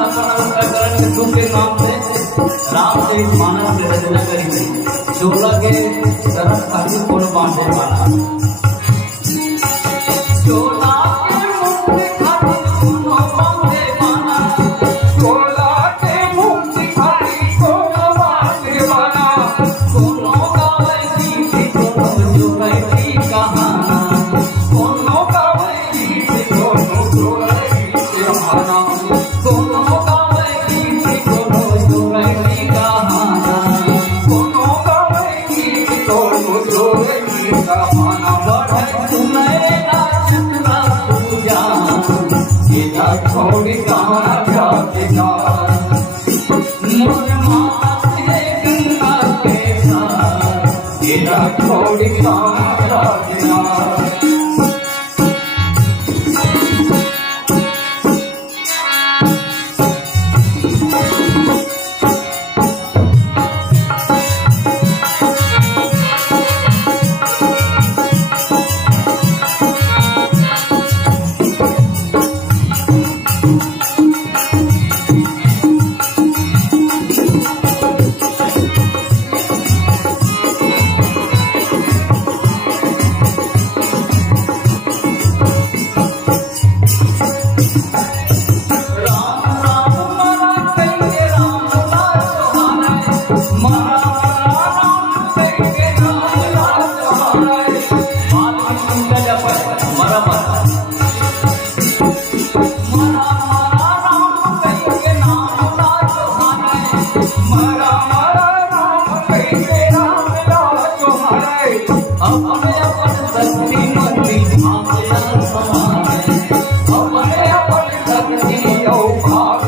सफल दुख के काम से राम से मानव की रचना करी गई। चोला के तरफ खाली कोण बांधे वाला चोला के मुक्ति खाली कोण बांधे वाला चोला के मुक्ति खाली कोण बांधे वाला कोनो गावे गीत कोनो जोड़े की कहाना कोनो गावे गीत कोनो जोड़े की कहाना कोनो गावे गीत कोनो जोड़े की कहाना कोनो गावे गीत कोनो जोड़े की कहाना बढ़े सुनेगा चंद्रा पूजा सीधा छोड़ी गाना जाके मोर माता से गंगा के साथ सीधा छोड़ी गाना जाके अपने अपन शक्ति ओ भाव